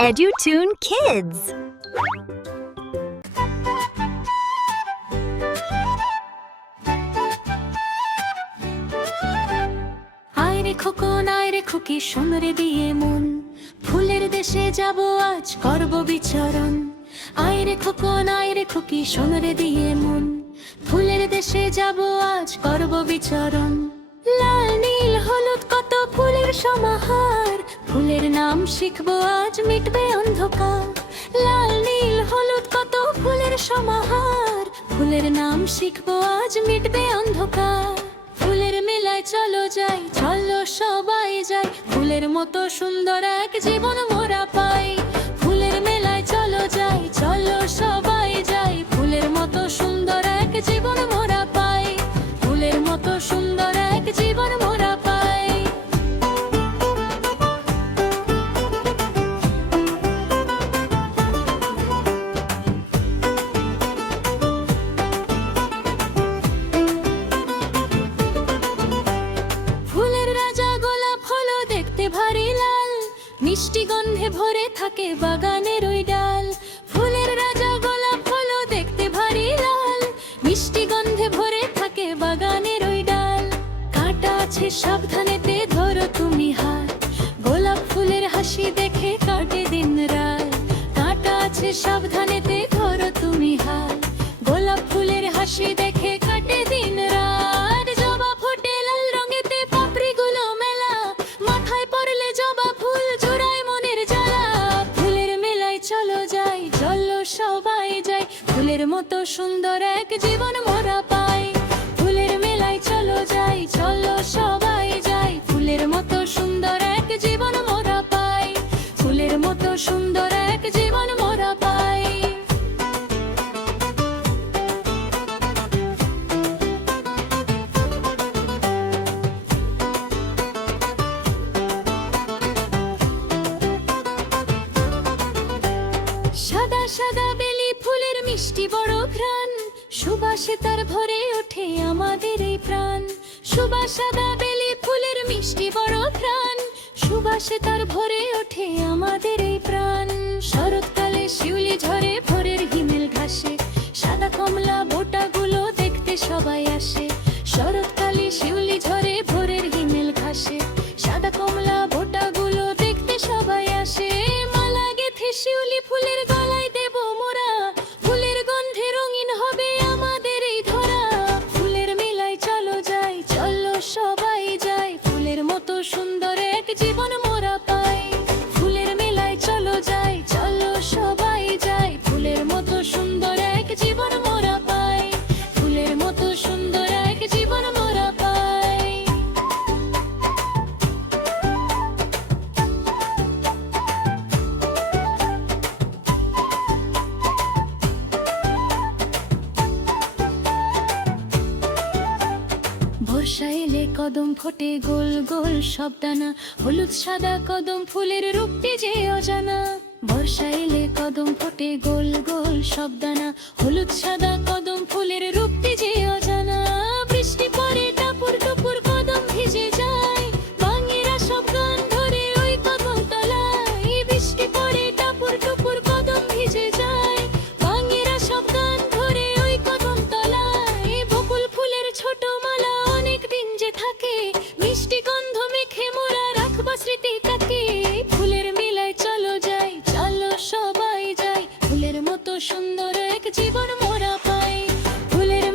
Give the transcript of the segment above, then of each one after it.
EduTune Kids. আয় রে খোকন আয় রে খুকি শোন রে দিয়ে মন, ফুলের দেশে যাব আজ করব বিচরণ। আয় রে খোকন আয় রে খুকি শোন রে দিয়ে মন, ফুলের দেশে যাব আজ করব বিচরণ। লাল নীল হলুদ কত ফুলের সমাহার, ফুলের নাম শিখবো আজ মিটবে অন্ধকার। লাল নীল হলুদ কত ফুলের সমাহার, ফুলের নাম শিখবো আজ মিটবে অন্ধকার। ফুলের মেলায় চলো যাই, চলো সবাই যাই, ফুলের মতো সুন্দর এক জীবন মোরা পাই। ফুলের মেলায় চলো যাই, চলো সবাই যাই, ফুলের মতো সুন্দর এক জীবন মোরা পাই। ফুলের মতো সুন্দর এক জীবন মোরা পাই। ফুলের রাজা গোলাপ হলো দেখতে ভারী লাল, মিষ্টি গন্ধে ভরে থাকে বাগানের ওই ডাল। ফুলের রাজা গোলাপ হলো দেখতে ভারী লাল, মিষ্টি গন্ধে ভরে থাকে বাগানের ওই ডাল। কাঁটা আছে সাবধানেতে ধরো তুমি হাত, গোলাপ ফুলের হাসি দেখে কাটে দিন রাত। কাঁটা আছে সাবধানেতে ধরো তুমি হাত, গোলাপ ফুলের হাসি দেখে কাটে দিন রাত। জবা ফোটে লাল রঙেতে পাপড়িগুলো মেলা, মাথায় পড়লে জবা ফুল জোড়ায় মনের জ্বালা। ফুলের মেলায় চলো যাই, চলো সবাই যাই, ফুলের মতো সুন্দর এক জীবন মোরা পাই। ফুলের মেলায় চলো যাই, চলো সবাই যাই, ফুলের মতো সুন্দর এক জীবন মোরা পাই। ফুলের মতো সুন্দর এক জীবন মোরা পাই। সাদা সাদা বেলি ফুলের মিষ্টি বড় ঘ্রাণ, সুবাসে তার ভরে ওঠে আমাদের এই প্রাণ। সুবাস সাদা বেলি ফুলের মিষ্টি বড় ঘ্রাণ, সুবাসে তার ভরে ওঠে আমাদের এই প্রাণ। শরৎকালে শিউলি ঝরে ভোরের হিমেল ঘাসে, সাদা কমলা বোটাগুলো দেখতে সবাই আসে। শরৎকালে শিউলি ঝরে ভোরের হিমেল ঘাসে, সাদা কমলা বোটাগুলো দেখতে সবাই আসে। মালা গেথে শিউলি ফুলের গলায় দেব মোরা, ফুলের গন্ধে রঙিন হবে আমাদের এই ধরা। ফুলের মেলায় চলো যাই, চলো সবাই যাই, ফুলের মতো সুন্দর এক জীবন মোরা পাই। ফুলের মেলায় চলো যাই, চলো সবাই যাই, ফুলের মতো সুন্দর এক জীবন মোরা পাই। ফুলের মতো সুন্দর এক জীবন মোরা পাই। বর্ষা এলে কদম ফোটে গোল গোল সব দানা, হলুদ সাদা কদম ফুলের রূপটি যে অজানা। বর্ষা এলে কদম ফোটে গোল গোল সব দানা, হলুদ সাদা কদম ফুলের রূপটি যে অজানা। বৃষ্টি পড়ে টাপুর টুপুর কদম ভিজে যায়, বাঙেরা সব গান ধরে ওই কদম তলায়। বৃষ্টি পড়ে টাপুর টুপুর কদম ভিজে যায়, বাঙেরা সব গান ধরে ওই কদম তলায়। বকুল ফুলের ছোট মালা অনেক দিন যে থাকে, মিষ্টি গন্ধ মেখে মোরা রাখবা স্মৃতিটাকে। ফুলের মেলায় চলো যাই, চলো সবাই যাই, ফুলের মতো সুন্দর এক জীবন মোরা পাই। ফুলের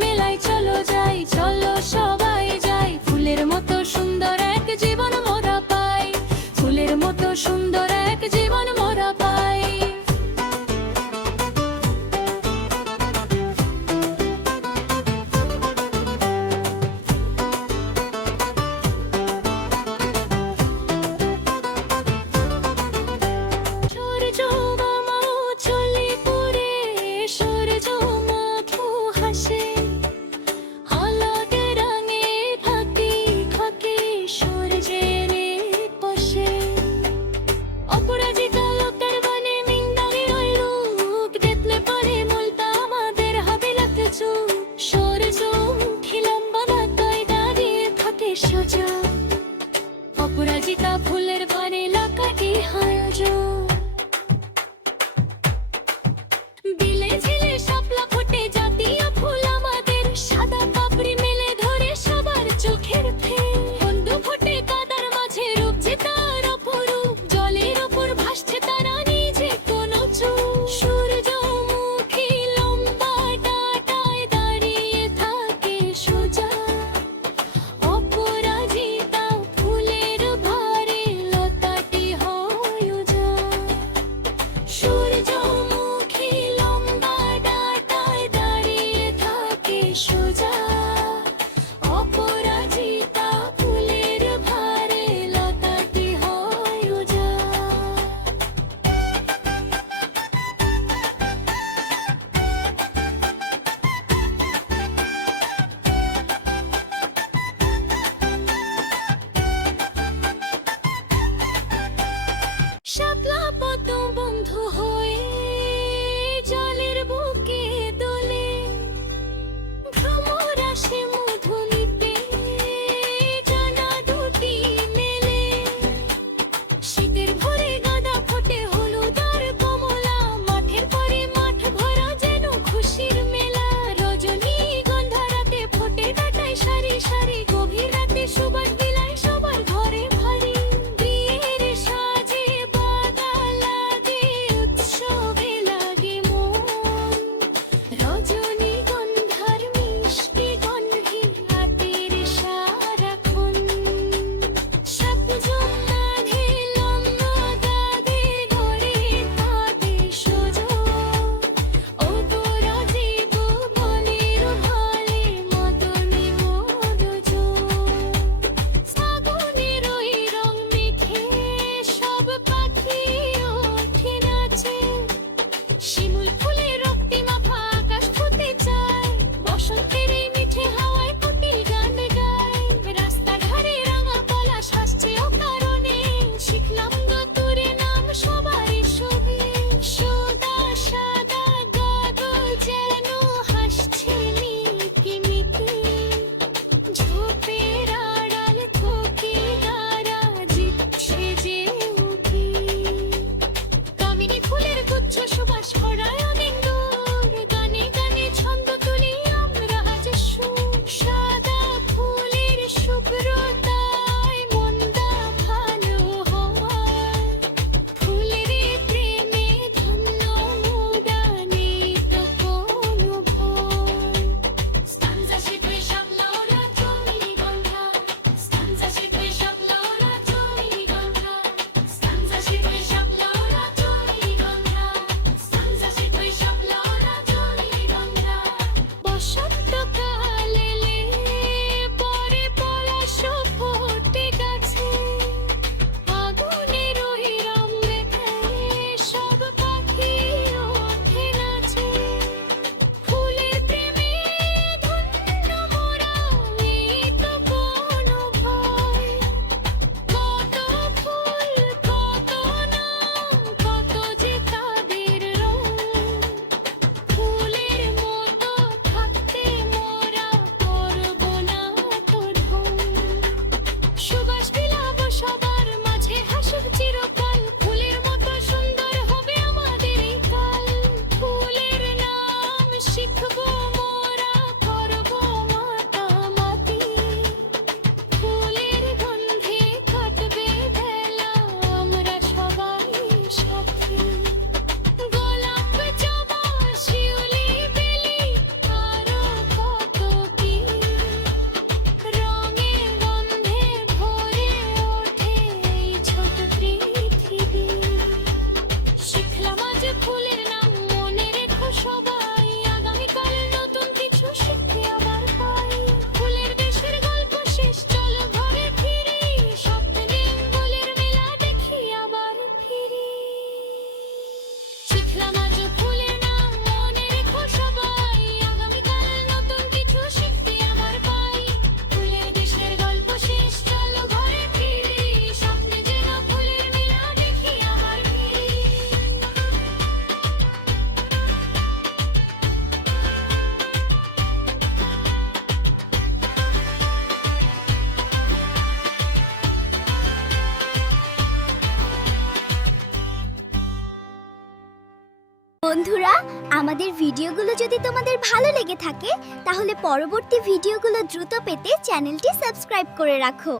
বন্ধুরা, আমাদের ভিডিওগুলো যদি তোমাদের ভালো লেগে থাকে তাহলে পরবর্তী ভিডিওগুলো দ্রুত পেতে চ্যানেলটি সাবস্ক্রাইব করে রাখো।